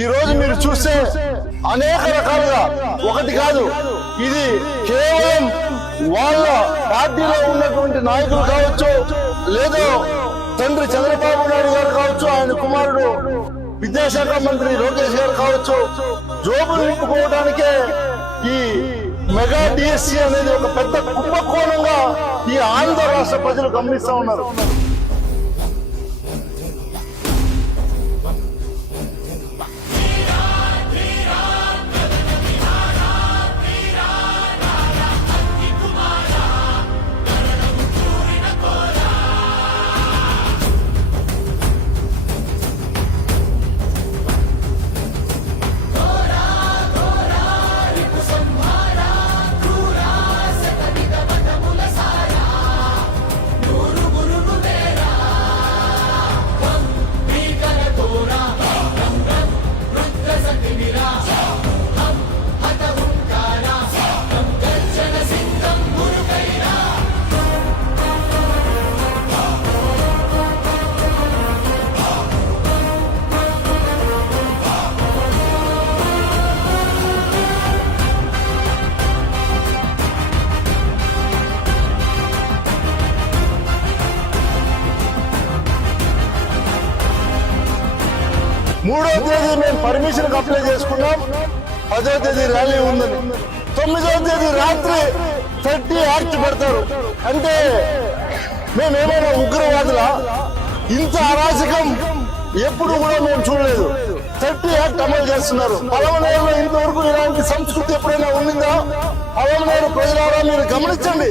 ఈ రోజు మీరు చూస్తే అనేక రకాలుగా ఒకటి కాదు, ఇది కేవలం వాళ్ళ పార్టీలో ఉన్నటువంటి నాయకులు కావచ్చు, లేదో తండ్రి చంద్రబాబు నాయుడు గారు కావచ్చు, ఆయన కుమారుడు విద్యాశాఖ మంత్రి లోకేష్ గారు కావచ్చు, జోబులు నింపుకోవడానికే ఈ మెగా డిఎస్సి అనేది ఒక పెద్ద కుంభకోణంగా ఈ ఆంధ్ర రాష్ట్ర ప్రజలు గమనిస్తా ఉన్నారు. మూడో తేదీ మేము పర్మిషన్ అప్లై చేసుకున్నాం, 10వ తేదీ ర్యాలీ ఉందని. 9వ తేదీ రాత్రి 30 యాక్ట్ పెడతారు. అంటే మేమేమైనా ఉగ్రవాదులా? ఇంత అరాచకం ఎప్పుడు కూడా మేము చూడలేదు. 30 యాక్ట్ అమలు చేస్తున్నారు. పలమనేరులో ఇంతవరకు ఇలాంటి సంస్కృతి ఎప్పుడైనా ఉండిందా? పలమనేరు ప్రజలారా మీరు గమనించండి.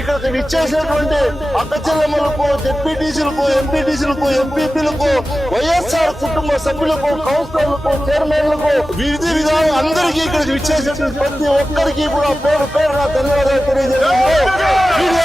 ఇక్కడ ఇచ్చేసినటువంటి అక్క చెల్లెమ్మలకు, జెడ్పీటీసీలకు, ఎంపీటీసీలకు, ఎంపీపీలకు, వైఎస్ఆర్ కుటుంబ సభ్యులకు, కౌన్సిలర్లకు, చైర్మన్లకు, విధి విధానం అందరికీ ఇక్కడ ఇచ్చేసినటువంటి ప్రతి ఒక్కరికి కూడా పేరు పేరున ధన్యవాదాలు తెలియజేస్తున్నాను.